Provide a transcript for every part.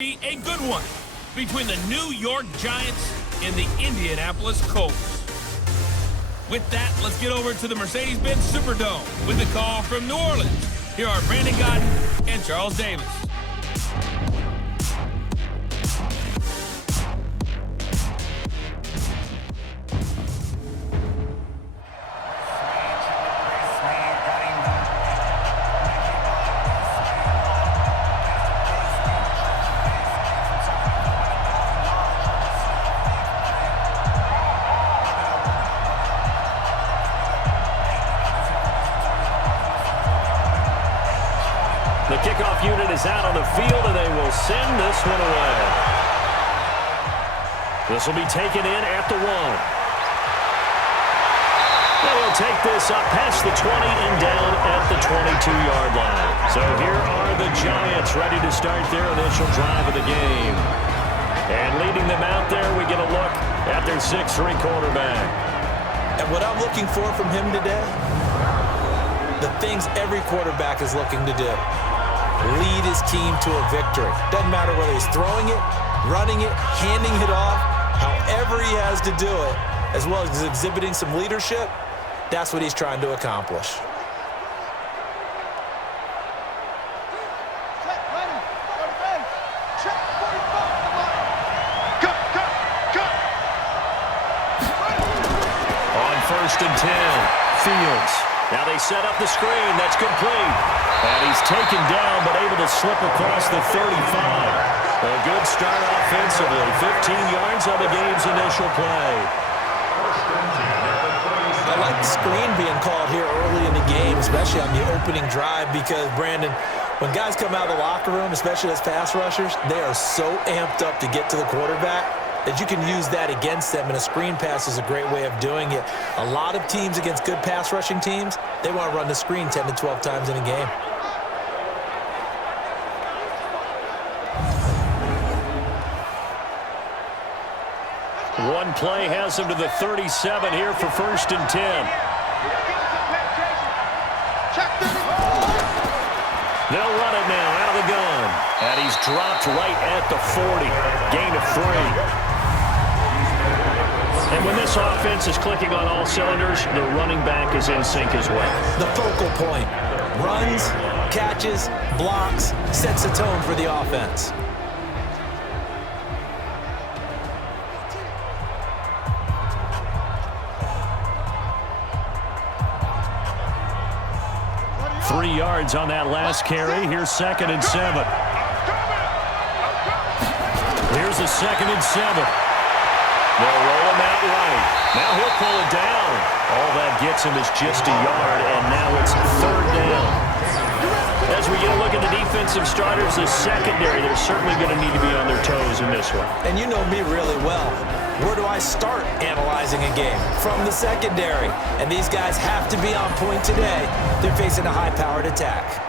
A good one between the New York Giants and the Indianapolis Colts. With that, let's get over to the Mercedes-Benz Superdome with the call from New Orleans. Here are Brandon Godden and Charles Davis. The kickoff unit is out on the field, and they will send this one away. This will be taken in at the 1. They will take this up past the 20 and down at the 22-yard line. So here are the Giants ready to start their initial drive of the game. And leading them out there, we get a look at their 6'3" quarterback. And what I'm looking for from him today, the things every quarterback is looking to do. Lead his team to a victory. Doesn't matter whether he's throwing it, running it, handing it off, however he has to do it, as well as exhibiting some leadership, that's what he's trying to accomplish. On 1st and 10, Fields. Now they set up the screen. That's complete. And he's taken down, but able to slip across the 35. A good start offensively. 15 yards on the game's initial play. I like the screen being called here early in the game, especially on the opening drive, because, Brandon, when guys come out of the locker room, especially as pass rushers, they are so amped up to get to the quarterback that you can use that against them, and a screen pass is a great way of doing it. A lot of teams against good pass rushing teams, they want to run the screen 10 to 12 times in a game. One play has him to the 37 here for 1st and 10. They'll run it now out of the gun. And he's dropped right at the 40. Gain of 3. And when this offense is clicking on all cylinders, the running back is in sync as well. The focal point. Runs, catches, blocks, sets the tone for the offense. Three yards on that last carry. Here's 2nd and 7. Here's a 2nd and 7. They'll roll him out right. Now he'll pull it down. All that gets him is just a yard, and now it's 3rd down. As we get a look at the defensive starters, the secondary, they're certainly going to need to be on their toes in this one. And you know me really well. Where do I start analyzing a game? From the secondary. And these guys have to be on point today. They're facing a high-powered attack.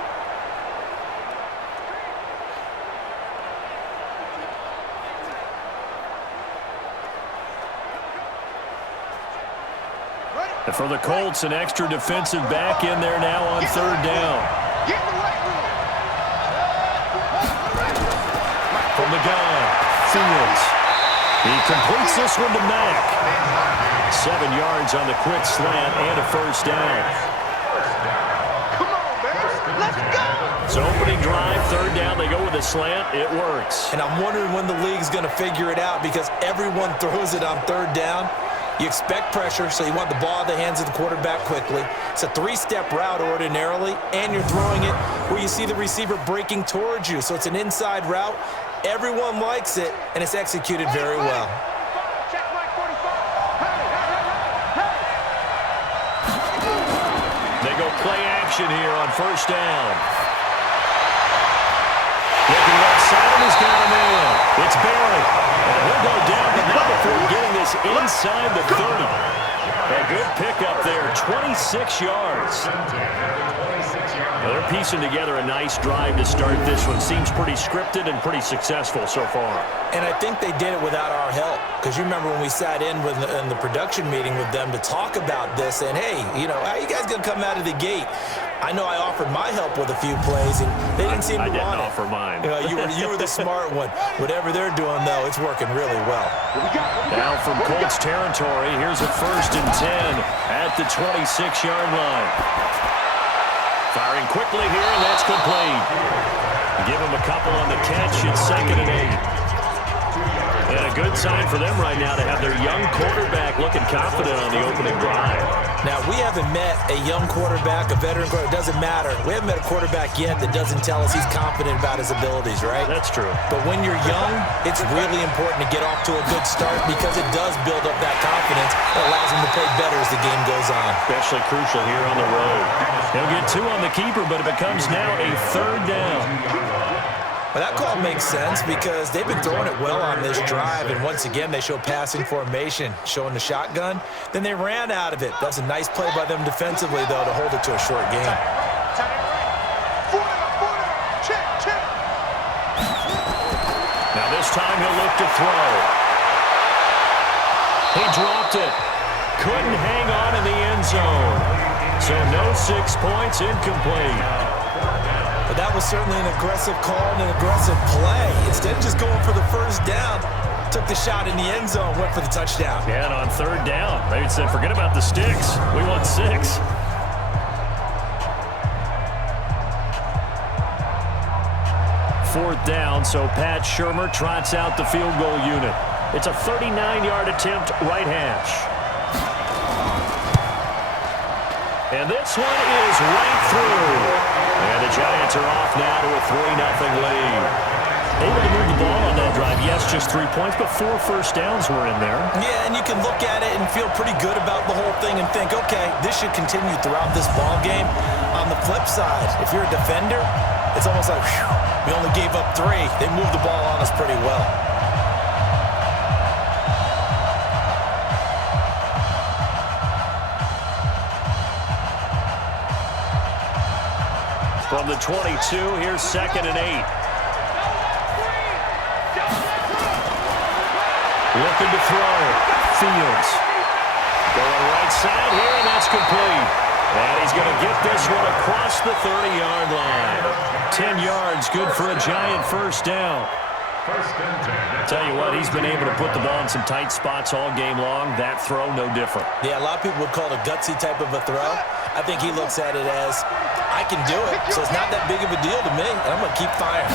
And for the Colts, an extra defensive back in there now on 3rd down. From the gun, Fields. He completes this one to Mack. 7 yards on the quick slant and a 1st down. Come on, man. Let's go. So opening drive, 3rd down, they go with a slant. It works. And I'm wondering when the league's going to figure it out, because everyone throws it on 3rd down. You expect pressure, so you want the ball in the hands of the quarterback quickly. It's a 3-step route ordinarily, and you're throwing it where you see the receiver breaking towards you. So it's an inside route. Everyone likes it, and it's executed very well. They go play action here on 1st down. Looking left side, and he's got a man. It's Barry. And he'll go down, but not before getting this inside the 30. A good pickup there, 26 yards. Now they're piecing together a nice drive to start this one. Seems pretty scripted and pretty successful so far. And I think they did it without our help, because you remember when we sat in the production meeting with them to talk about this, and hey, you know, how you guys going to come out of the gate? I know I offered my help with a few plays, and they didn't seem to want it. I didn't offer mine. You were the smart one. Whatever they're doing, though, it's working really well. Now from Colts territory, here's a 1st and 10 at the 26-yard line. Firing quickly here, and that's complete. Give him a couple on the catch. It's 2nd and 8. And a good sign for them right now to have their young quarterback looking confident on the opening drive. Now, we haven't met a young quarterback, a veteran quarterback. It doesn't matter. We haven't met a quarterback yet that doesn't tell us he's confident about his abilities, right? That's true. But when you're young, it's really important to get off to a good start because it does build up that confidence that allows him to play better as the game goes on. Especially crucial here on the road. He'll get 2 on the keeper, but it becomes now a 3rd down. Well, that call makes sense because they've been throwing it well on this drive, and once again, they show passing formation, showing the shotgun. Then they ran out of it. That's a nice play by them defensively, though, to hold it to a short game. Now this time he'll look to throw. He dropped it. Couldn't hang on in the end zone. So no 6 points, incomplete. But that was certainly an aggressive call and an aggressive play. Instead of just going for the 1st down, took the shot in the end zone, went for the touchdown. Yeah, and on 3rd down, they said, forget about the sticks. We want 6. 4th down, so Pat Shurmur trots out the field goal unit. It's a 39-yard attempt, right hash. And this one is right through. And the Giants are off now to a 3-0 lead. Able to move the ball on that drive. Yes, just 3 points, but 4 first downs were in there. Yeah, and you can look at it and feel pretty good about the whole thing and think, okay, this should continue throughout this ball game. On the flip side, if you're a defender, it's almost like, whew, we only gave up 3. They moved the ball on us pretty well. From the 22, here's 2nd and 8. Looking to throw. Fields. Going right side here, and that's complete. And he's going to get this one across the 30-yard line. 10 yards, good for a Giant 1st down. Tell you what, he's been able to put the ball in some tight spots all game long. That throw, no different. Yeah, a lot of people would call it a gutsy type of a throw. I think he looks at it as, I can do it, so it's not that big of a deal to me, and I'm going to keep firing.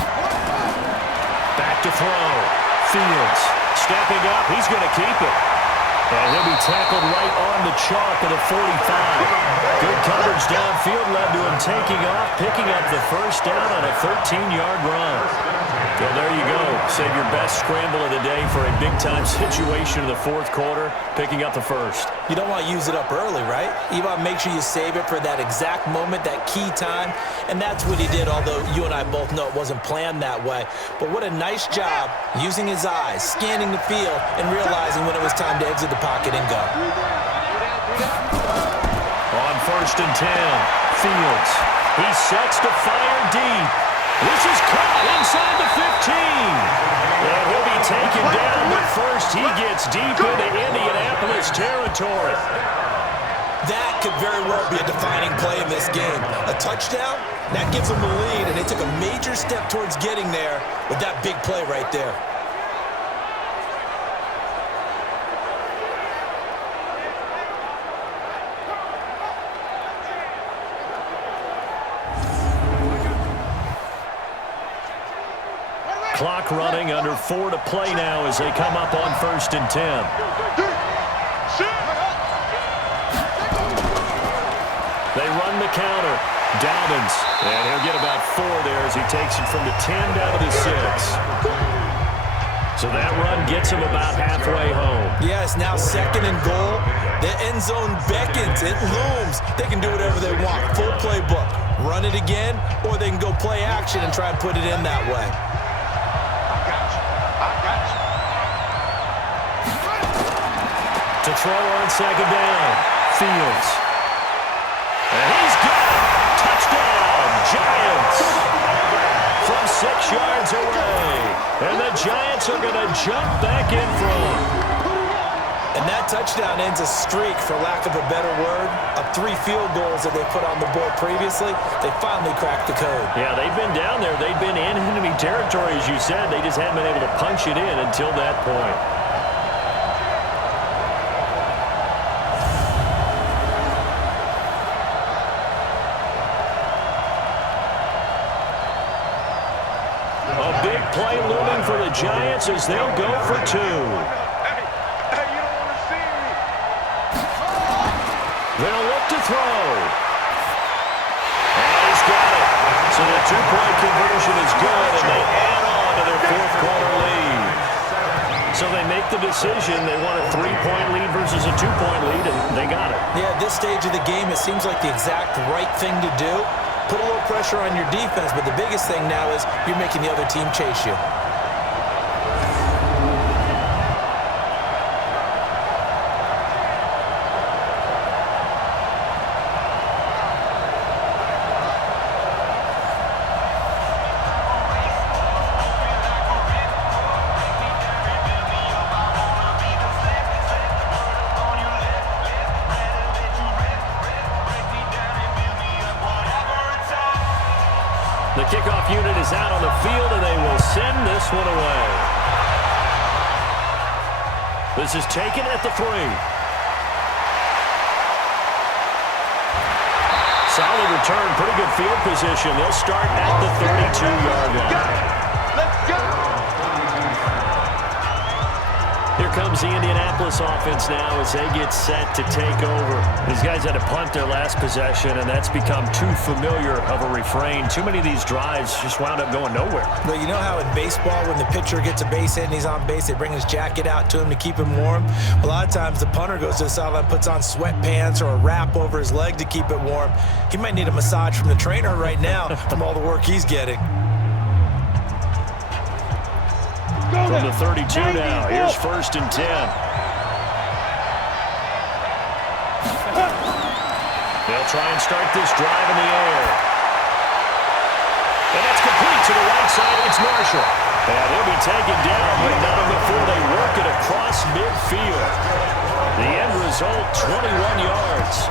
Back to throw. Fields stepping up. He's going to keep it. And he'll be tackled right on the chalk at a 45. Good coverage downfield led to him taking off, picking up the 1st down on a 13-yard run. So there you go. Save your best scramble of the day for a big-time situation in the 4th quarter, picking up the 1st. You don't want to use it up early, right? You want to make sure you save it for that exact moment, that key time, and that's what he did, although you and I both know it wasn't planned that way. But what a nice job using his eyes, scanning the field, and realizing when it was time to exit the pocket and go. On 1st and 10, Fields. He sets to fire deep. This is caught inside the 15. And he'll be taken down, but first he gets deep into Indianapolis territory. That could very well be a defining play in this game. A touchdown, that gives them the lead, and they took a major step towards getting there with that big play right there. Clock running, under 4 to play now as they come up on 1st and 10. They run the counter. Dobbins, and he'll get about 4 there as he takes it from the 10 down to the 6. So that run gets him about halfway home. Yes, now 2nd and goal. The end zone beckons. It looms. They can do whatever they want. Full playbook. Run it again, or they can go play action and try and put it in that way. To throw on 2nd down. Fields. And he's got it. Touchdown, Giants. From 6 yards away. And the Giants are going to jump back in front. And that touchdown ends a streak, for lack of a better word, of 3 field goals that they put on the board previously. They finally cracked the code. Yeah, they've been down there. They've been in enemy territory, as you said. They just hadn't been able to punch it in until that point. A big play looming for the Giants as they'll go for 2. They'll look to throw. And he's got it. So the 2-point conversion is good, and they add on to their 4th quarter lead. So they make the decision. They want a 3-point lead versus a 2-point lead, and they got it. Yeah, at this stage of the game, it seems like the exact right thing to do. Put a little pressure on your defense, but the biggest thing now is you're making the other team chase you. The kickoff unit is out on the field, and they will send this one away. This is taken at the 3. Solid return, pretty good field position. They'll start at the 32-yard line. Let's go! Here comes the Indianapolis offense now as they get set to take over. These guys had to punt their last possession, and that's become too familiar of a refrain. Too many of these drives just wound up going nowhere. But you know how in baseball, when the pitcher gets a base hit and he's on base, they bring his jacket out to him to keep him warm? A lot of times the punter goes to the sideline, puts on sweatpants or a wrap over his leg to keep it warm. He might need a massage from the trainer right now from all the work he's getting. From the 32 now, here's 1st and 10. They'll try and start this drive in the air. And that's complete to the right side. It's Marshall. And he'll be taken down, but not before they work it across midfield. The end result, 21 yards.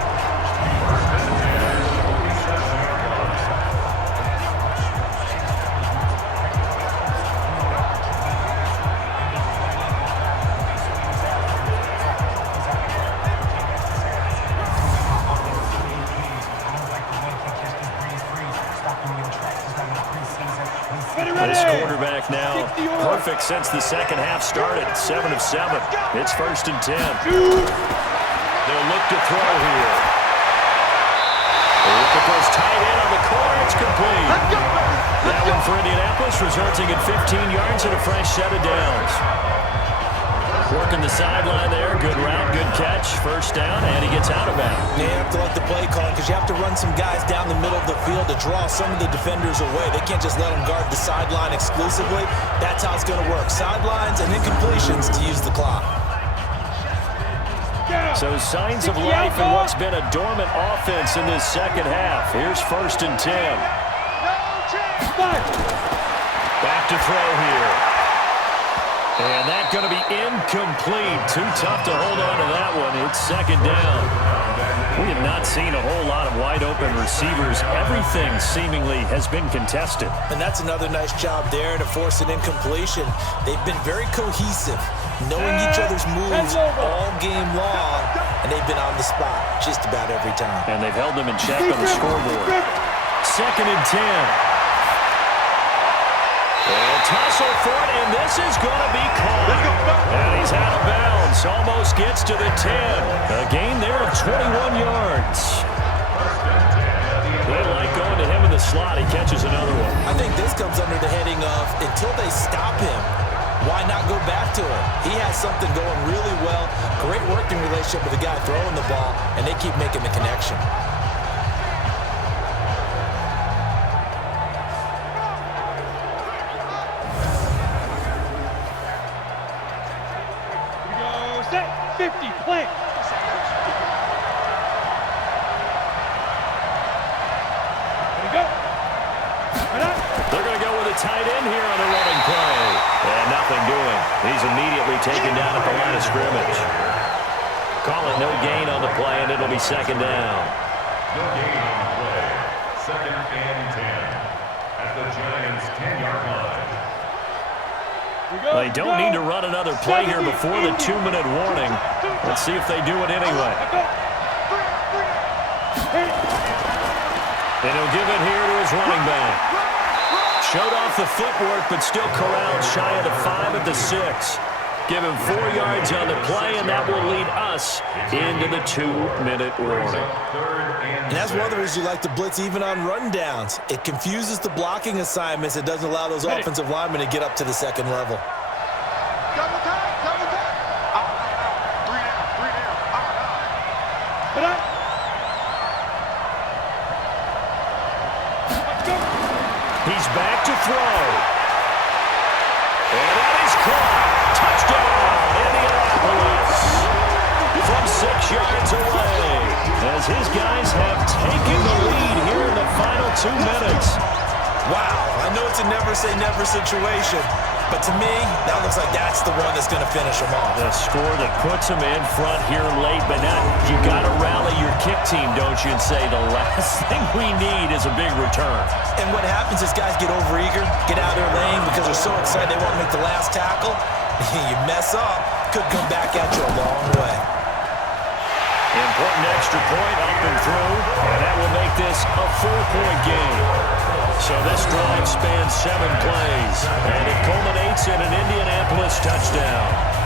This quarterback now perfect since the second half started. 7 of 7. It's 1st and 10. They'll look to throw here. Look at those tight end on the corner. It's complete. That one for Indianapolis, resulting in 15 yards and a fresh set of downs. Working the sideline there. Good route, good catch. 1st down, and he gets out of bounds. You have to like the play calling because you have to run some guys down the middle of the field to draw some of the defenders away. They can't just let them guard the sideline exclusively. That's how it's going to work. Sidelines and incompletions to use the clock. So signs of life in what's been a dormant offense in this second half. Here's 1st and 10. Back to throw here. And that's going to be incomplete. Too tough to hold on to that one. It's 2nd down. We have not seen a whole lot of wide-open receivers. Everything seemingly has been contested. And that's another nice job there to force an incompletion. They've been very cohesive, knowing each other's moves all game long, and they've been on the spot just about every time. And they've held them in check on the scoreboard. 2nd and 10. And tussle for it, and this is going to be caught. And he's out of bounds. Almost gets to the 10. A gain there of 21 yards. They like going to him in the slot. He catches another one. I think this comes under the heading of until they stop him, why not go back to him? He has something going really well. Great working relationship with the guy throwing the ball, and they keep making the connection. Set 50, play. They're going to go with a tight end here on the running play. And nothing doing. He's immediately taken down at the line of scrimmage. Calling no gain on the play, and it'll be second down. No gain on the play. Second and 10 at the Giants' 10-yard line. They don't need to run another play here before the 2-minute warning. Let's see if they do it anyway. And he'll give it here to his running back. Showed off the footwork, but still corralled shy of the 5 at the 6. Give him 4 yards on the play, and that will lead us into the 2-minute warning. And that's one of the reasons you like to blitz even on rundowns. It confuses the blocking assignments. It doesn't allow those offensive linemen to get up to the second level. Double time, double time. Three down. Put up. Let's go. He's back to throw. And that is caught. Touchdown, Indianapolis. From 6 yards away, as his guys have taken the lead here in the final 2 minutes. Wow, I know it's a never-say-never situation, but to me, that looks like that's the one that's going to finish them off. The score that puts them in front here late, but now you got to rally your kick team, don't you, and say the last thing we need is a big return. And what happens is guys get overeager, get out of their lane because they're so excited they want to make the last tackle. You mess up, could come back at you a long way. Important extra point up and through, and that will make this a 4-point game. So this drive spans 7 plays, and it culminates in an Indianapolis touchdown.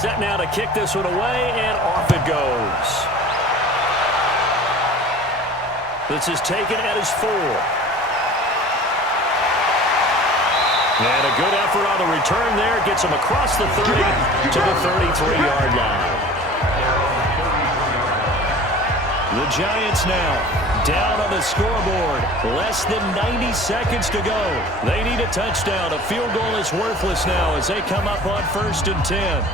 Set now to kick this one away, and off it goes. This is taken at his 4. And a good effort on the return there. Gets him across the 30 to the 33-yard line. The Giants now down on the scoreboard. Less than 90 seconds to go. They need a touchdown. A field goal is worthless now as they come up on 1st and 10.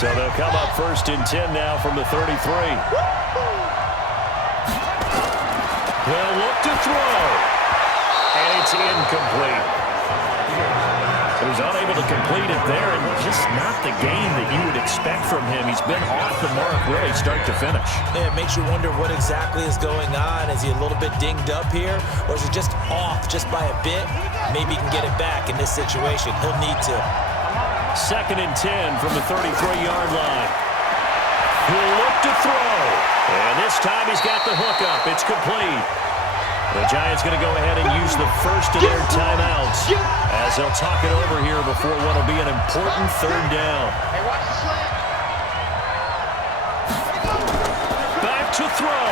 So they'll come up 1st and 10 now from the 33. They'll look to throw. And it's incomplete. He was unable to complete it there, and just not the game that you would expect from him. He's been off the mark really start to finish. Yeah, it makes you wonder what exactly is going on. Is he a little bit dinged up here, or is he just off just by a bit? Maybe he can get it back in this situation. He'll need to. 2nd and 10 from the 33-yard line. He'll look to throw. And this time he's got the hook up. It's complete. The Giants going to go ahead and use the first of their timeouts as they'll talk it over here before what will be an important 3rd down. Back to throw.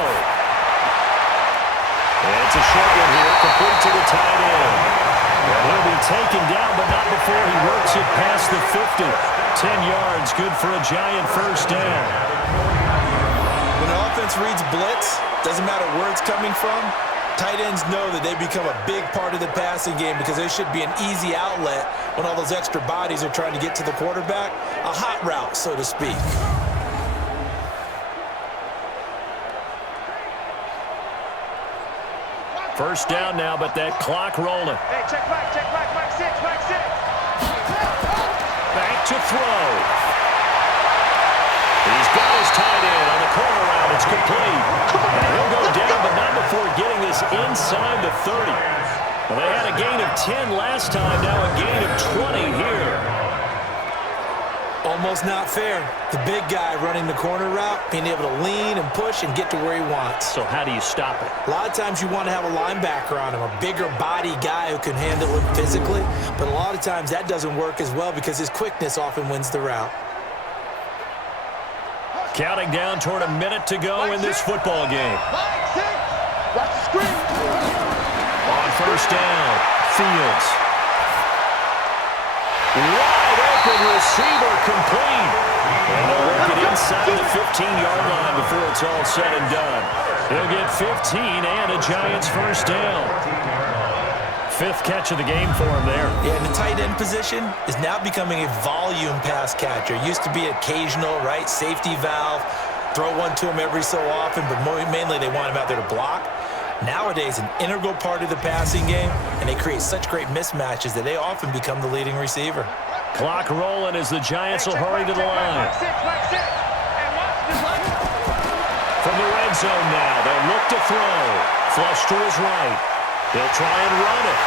And it's a short one here, complete to the tight end. And he'll be taken down, but not before he works it past the 50. 10 yards, good for a Giant 1st down. When an offense reads blitz, doesn't matter where it's coming from, tight ends know that they become a big part of the passing game because they should be an easy outlet when all those extra bodies are trying to get to the quarterback. A hot route, so to speak. First down now, but that clock rolling. Hey, check back, back 6. Back to throw. He's got his tight end on the corner route. It's complete. And he'll go down, but not before getting this inside the 30. Well, they had a gain of 10 last time, now a gain of 20 here. Almost not fair. The big guy running the corner route, being able to lean and push and get to where he wants. So how do you stop it? A lot of times you want to have a linebacker on him, a bigger body guy who can handle him physically, but a lot of times that doesn't work as well because his quickness often wins the route. Counting down toward a minute to go in this football game. Watch the screen. On first down, Fields. Wide open receiver complete. And they'll work it inside the 15-yard line before it's all said and done. He'll get 15 and a Giants first down. Fifth catch of the game for him there. Yeah, and the tight end position is now becoming a volume pass catcher. Used to be occasional, right, safety valve, throw one to him every so often, but mainly they want him out there to block. Nowadays, an integral part of the passing game, and they create such great mismatches that they often become the leading receiver. Clock rolling as the Giants will hurry to the line. From the red zone now, they'll look to throw. Flush to his right. He'll try and run it.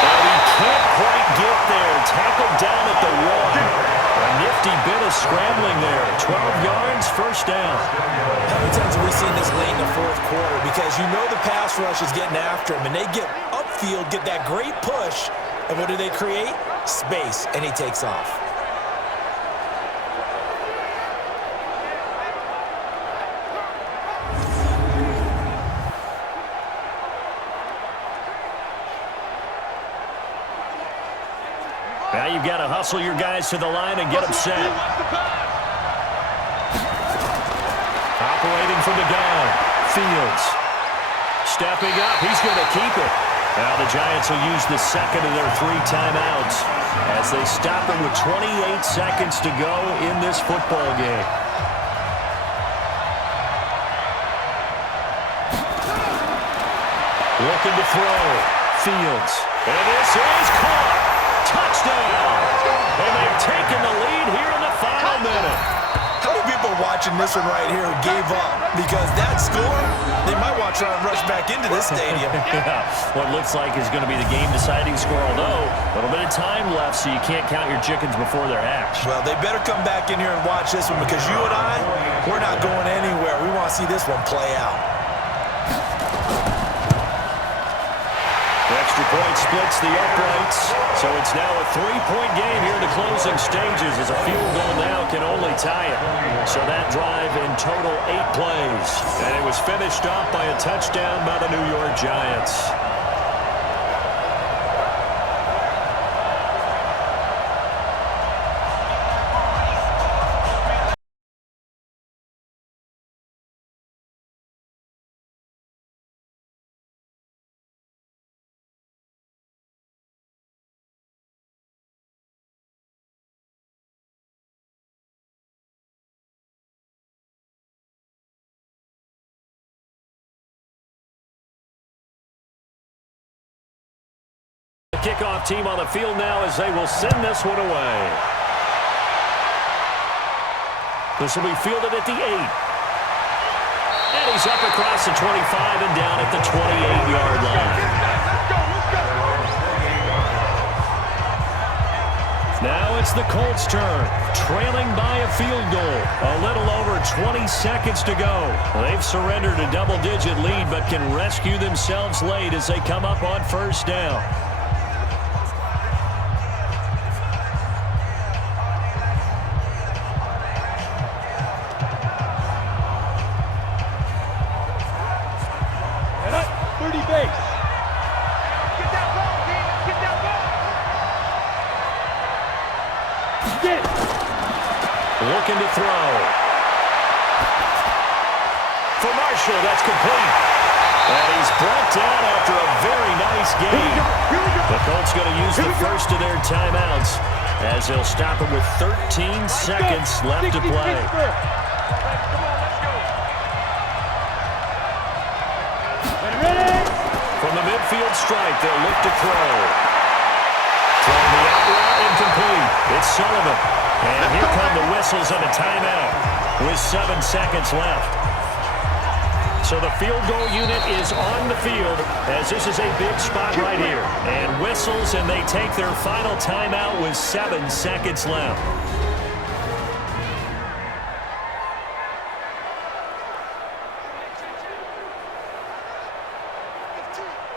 And he can't quite get there. Tackled down at the 1. A nifty bit of scrambling there. 12 yards, first down. How many times have we seen this late in the fourth quarter? Because you know the pass rush is getting after him, and they get upfield, get that great push, and what do they create? Space, and he takes off. Now you've got to hustle your guys to the line and get them set. Operating from the gun, Fields. Stepping up, he's going to keep it. Now the Giants will use the second of their 3 timeouts as they stop him with 28 seconds to go in this football game. Looking to throw, Fields. And this is caught. Touchdown! And they've taken the lead here in the final minute. How many people watching this one right here who gave up? Because that score, they might want to try and rush back into this stadium. Yeah, what looks like is going to be the game-deciding score, although a little bit of time left, so you can't count your chickens before they're hatched. Well, they better come back in here and watch this one because you and I, we're not going anywhere. We want to see this one play out. Extra point splits the uprights, so it's now a 3-point game here in the closing stages as a field goal now can only tie it. So that drive in total 8 plays, and it was finished off by a touchdown by the New York Giants. Kickoff team on the field now as they will send this one away. This will be fielded at the 8. And he's up across the 25 and down at the 28-yard line. Now it's the Colts' turn, trailing by a field goal. A little over 20 seconds to go. They've surrendered a double-digit lead but can rescue themselves late as they come up on first down. Looking to throw. For Marshall, that's complete. And he's brought down after a very nice game. The Colts going to use the first of their timeouts as they'll stop him with 13 seconds left to play. From the midfield stripe, they'll look to throw. From the out route, incomplete. It's Sullivan. And here come the whistles and a timeout with 7 seconds left. So the field goal unit is on the field as this is a big spot right here. And whistles, and they take their final timeout with 7 seconds left.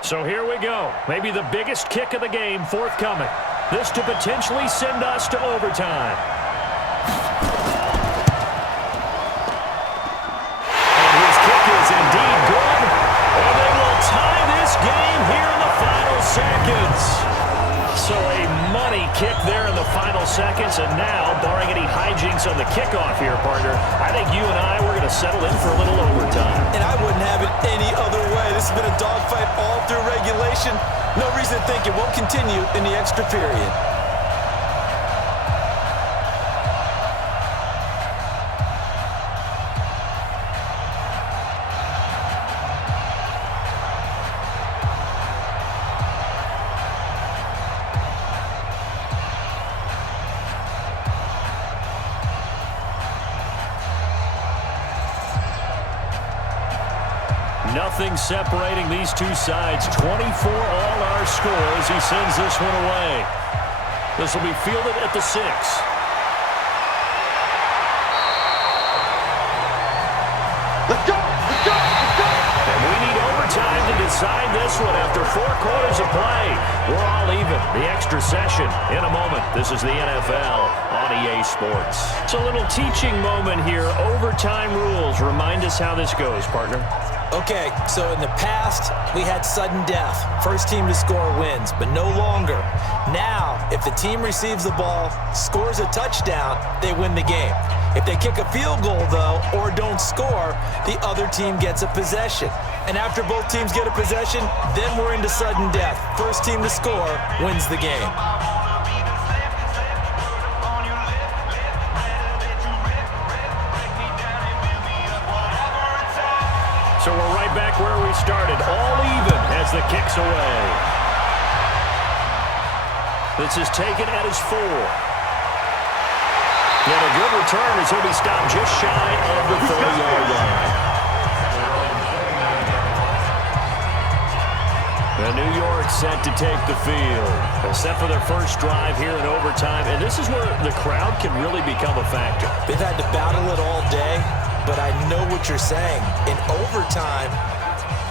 So here we go. Maybe the biggest kick of the game forthcoming. This to potentially send us to overtime. seconds. So a money kick there in the final seconds, and now, barring any hijinks on the kickoff here, partner, I think you and I, we're going to settle in for a little overtime. And I wouldn't have it any other way. This has been a dogfight all through regulation. No reason to think it won't continue in the extra period. Nothing separating these two sides. 24 all our scores. He sends this one away. This will be fielded at the 6. Let's go! Let's go! Let's go! And we need overtime to decide this one after 4 quarters of play. We're all even. The extra session in a moment. This is the NFL on EA Sports. It's a little teaching moment here. Overtime rules. Remind us how this goes, partner. Okay, so in the past, we had sudden death. First team to score wins, but no longer. Now, if the team receives the ball, scores a touchdown, they win the game. If they kick a field goal, though, or don't score, the other team gets a possession. And after both teams get a possession, then we're into sudden death. First team to score wins the game. So we're right back where we started, all even as the kick's away. This is taken at his 4. And a good return as he'll be stopped just shy of the 30-yard line. And New York set to take the field. Set for their first drive here in overtime. And this is where the crowd can really become a factor. They've had to battle it all day. But I know what you're saying. In overtime,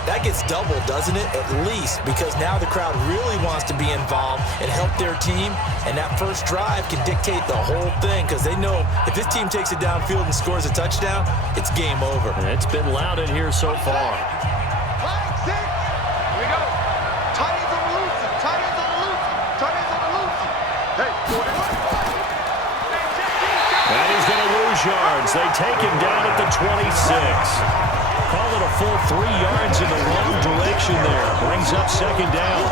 that gets doubled, doesn't it? At least, because now the crowd really wants to be involved and help their team, and that first drive can dictate the whole thing because they know if this team takes it downfield and scores a touchdown, it's game over. And it's been loud in here so far. Flag, 6. Here we go. Tight ends on the loose. Tight ends on the loose. Tight ends on the loose. Hey, 41. And he's going to lose yards. They take him down at the 26. Call it a full 3 yards in the wrong direction there. Brings up second down.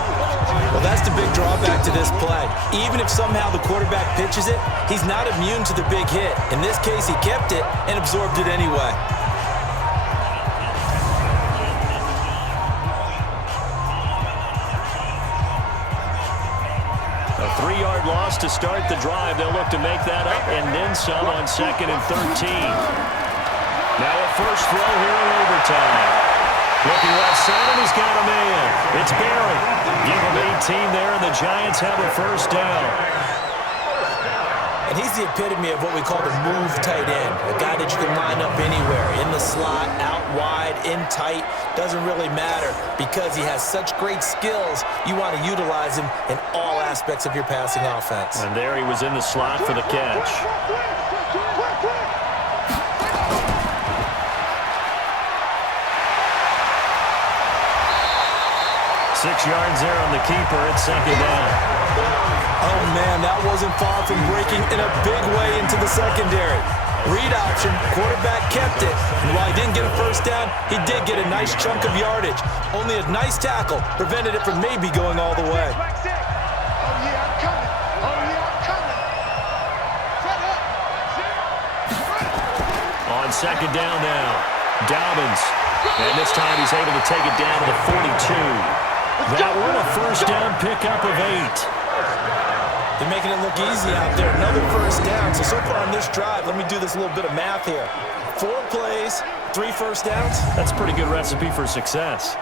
Well, that's the big drawback to this play. Even if somehow the quarterback pitches it, he's not immune to the big hit. In this case, he kept it and absorbed it anyway. A 3-yard loss to start the drive. They'll look to make that up and then some on 2nd and 13. Now a first throw here in overtime. Looking left side, and he's got a man. It's Barry. Give him 18 there, and the Giants have a first down. And he's the epitome of what we call the move tight end, a guy that you can line up anywhere, in the slot, out wide, in tight, doesn't really matter because he has such great skills. You want to utilize him in all aspects of your passing offense. And there he was in the slot for the catch. 6 yards there on the keeper at second down. Oh, man, that wasn't far from breaking in a big way into the secondary. Read option, quarterback kept it, and while he didn't get a first down, he did get a nice chunk of yardage. Only a nice tackle prevented it from maybe going all the way. Oh, yeah, I'm coming. Oh, yeah, I'm coming. Set up. On second down now, Dobbins. And this time he's able to take it down to the 42. That one a first down pickup of 8. They're making it look easy out there. Another first down. So far on this drive, let me do this little bit of math here. 4 plays, 3 first downs. That's a pretty good recipe for success.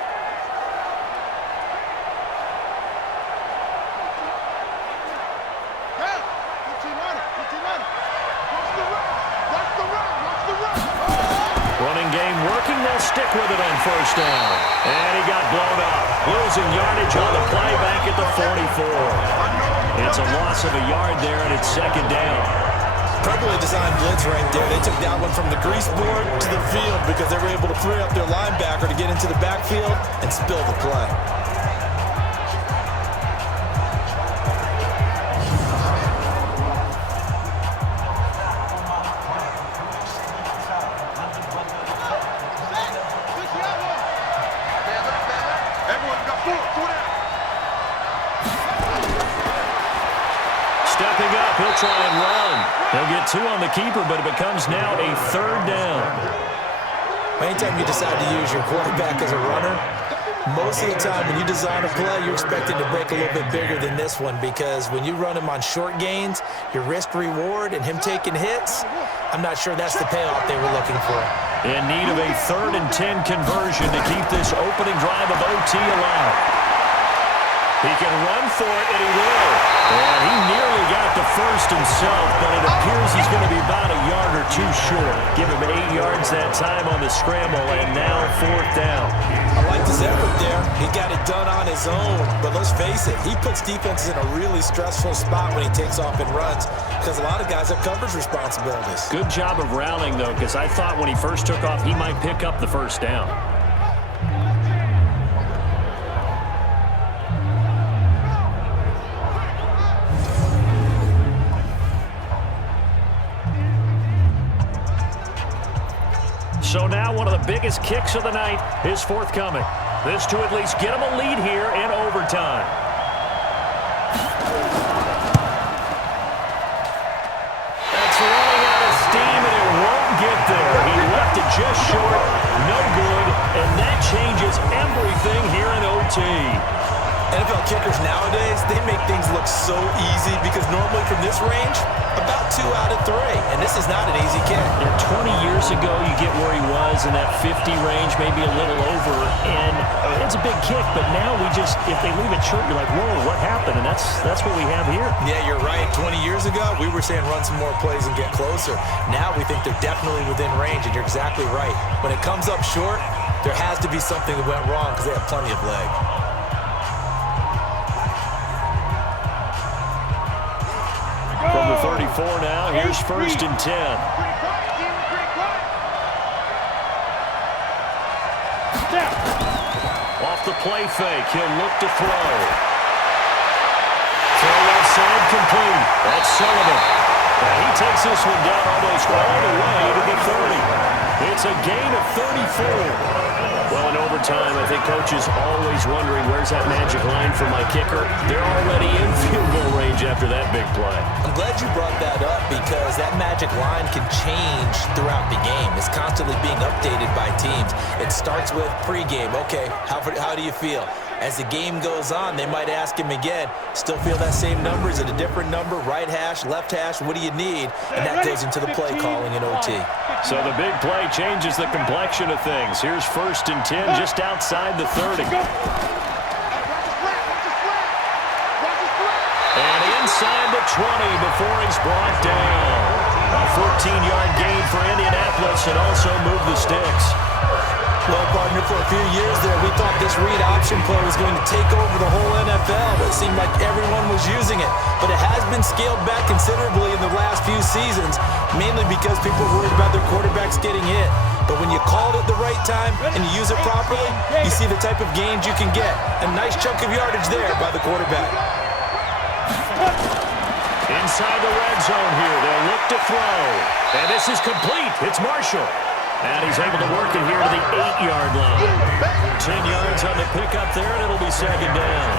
Running game working. They'll stick with it on first down. And he got blown up. Losing yardage on the play back at the 44. It's a loss of a yard there, and it's second down. Probably designed blitz right there. They took that one from the grease board to the field because they were able to free up their linebacker to get into the backfield and spill the play. stepping up. He'll try and run. He'll get 2 on the keeper, but it becomes now a 3rd down. Anytime you decide to use your quarterback as a runner, most of the time when you design a play, you're expecting to break a little bit bigger than this one, because when you run him on short gains, your risk-reward and him taking hits, I'm not sure that's the payoff they were looking for. In need of a 3rd and 10 conversion to keep this opening drive of OT alive. He can run for it, and he will. And he nearly got the first himself, but it appears he's going to be about a yard or 2 short. Give him 8 yards that time on the scramble, and now 4th down. I liked his effort there. He got it done on his own. But let's face it, he puts defenses in a really stressful spot when he takes off and runs, because a lot of guys have coverage responsibilities. Good job of rallying, though, because I thought when he first took off, he might pick up the first down. So now one of the biggest kicks of the night is forthcoming. This to at least get him a lead here in overtime. That's running out of steam, and it won't get there. He left it just short, no good, and that changes everything here in OT. NFL kickers nowadays, they make things look so easy, because normally from this range, about 2 out of 3. And this is not an easy kick. And 20 years ago, you get where he was in that 50 range, maybe a little over. And it's a big kick, but now we just, if they leave it short, you're like, whoa, what happened? And that's what we have here. Yeah, you're right. 20 years ago, we were saying run some more plays and get closer. Now we think they're definitely within range, and you're exactly right. When it comes up short, there has to be something that went wrong, because they have plenty of leg. From the 34 now, here's 1st and 10. Off the play fake, he'll look to throw. Throw left side complete. That's Sullivan. And he takes this one down almost all the way to the 30. It's a gain of 34. Well, in overtime, I think Coach is always wondering, where's that magic line for my kicker? They're already in field goal range after that big play. I'm glad you brought that up, because that magic line can change throughout the game. It's constantly being updated by teams. It starts with pregame. Okay, how do you feel? As the game goes on, they might ask him again, still feel that same number? Is it a different number? Right hash, left hash, what do you need? And that goes into the play calling in OT. So the big play changes the complexion of things. Here's 1st and 10 just outside the 30. And inside the 20 before he's brought down. A 14-yard gain for Indianapolis, and also move the sticks. Well, partner, for a few years there, we thought this read option play was going to take over the whole NFL. It seemed like everyone was using it. But it has been scaled back considerably in the last few seasons, mainly because people are worried about their quarterbacks getting hit. But when you call it at the right time and you use it properly, you see the type of gains you can get. A nice chunk of yardage there by the quarterback. Inside the red zone here, they'll look to throw. And this is complete. It's Marshall. And he's able to work it here to the 8-yard line. 10 yards on the pickup there, and it'll be 2nd down.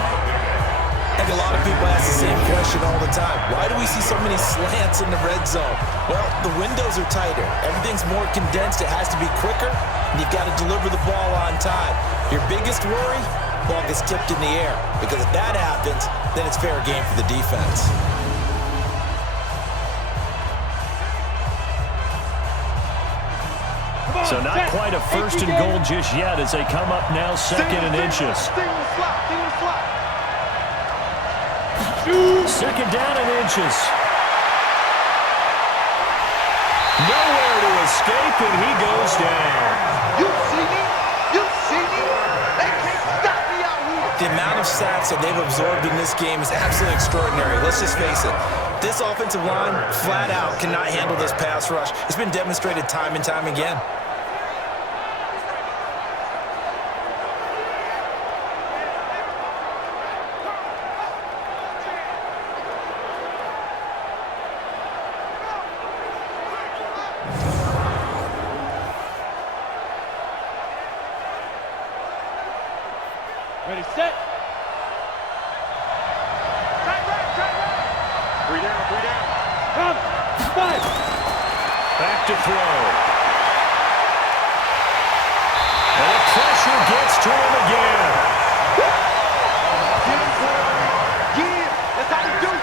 I think a lot of people ask the same question all the time. Why do we see so many slants in the red zone? Well, the windows are tighter. Everything's more condensed. It has to be quicker, and you've got to deliver the ball on time. Your biggest worry? Ball gets tipped in the air. Because if that happens, then it's fair game for the defense. So not quite a 1st and goal just yet as they come up now 2nd and inches. 2nd down and inches. Nowhere to escape, and he goes down. You see me? You see me? They can't stop me out here. The amount of sacks that they've absorbed in this game is absolutely extraordinary. Let's just face it. This offensive line, flat out, cannot handle this pass rush. It's been demonstrated time and time again. Ready, set. 3 Three down, three down. Come, five. Back to throw. And the pressure gets to him again. That's how you do it.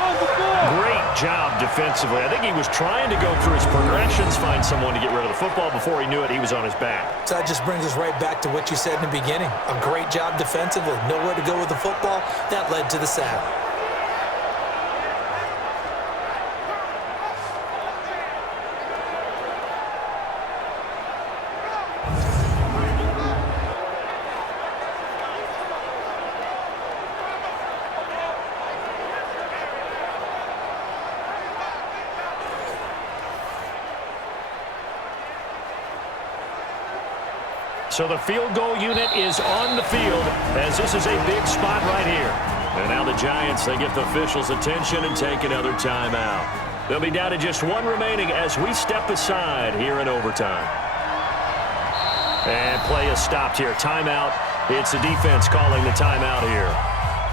Great job defensively. I think he was trying to go through his progressions, find someone to get rid of the football. Before he knew it, he was on his back. So that just brings us right back to what you said in the beginning. A great job defensively. Nowhere to go with the football. That led to the sack. So the field goal unit is on the field as this is a big spot right here. And now the Giants, they get the officials' attention and take another timeout. They'll be down to just one remaining as we step aside here in overtime. And play is stopped here. Timeout. It's the defense calling the timeout here.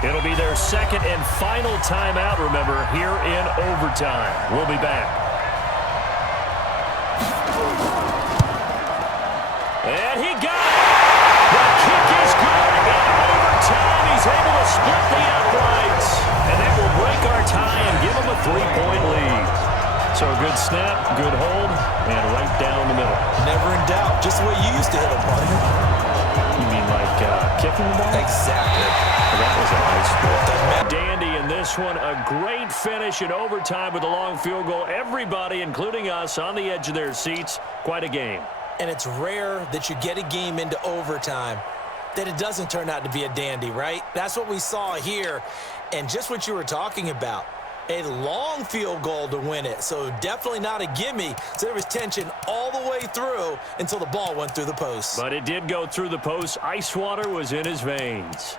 It'll be their second and final timeout, remember, here in overtime. We'll be back. And he got it. The kick is good. In overtime, he's able to split the uprights. And that will break our tie and give him a 3-point lead. So a good snap, good hold, and right down the middle. Never in doubt. Just the way you used to hit a partner. You mean like kicking the ball? Exactly. That was a high school. Dandy in this one. A great finish in overtime with a long field goal. Everybody, including us, on the edge of their seats. Quite a game. And it's rare that you get a game into overtime that it doesn't turn out to be a dandy, right? That's what we saw here. And just what you were talking about, a long field goal to win it. So definitely not a gimme. So there was tension all the way through until the ball went through the post. But it did go through the post. Ice water was in his veins.